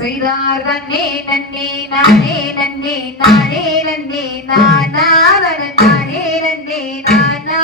செய்தார் தன்னே தன்னே நானே நன்னே நானே நன்னே நானா நானே நன்னே நானா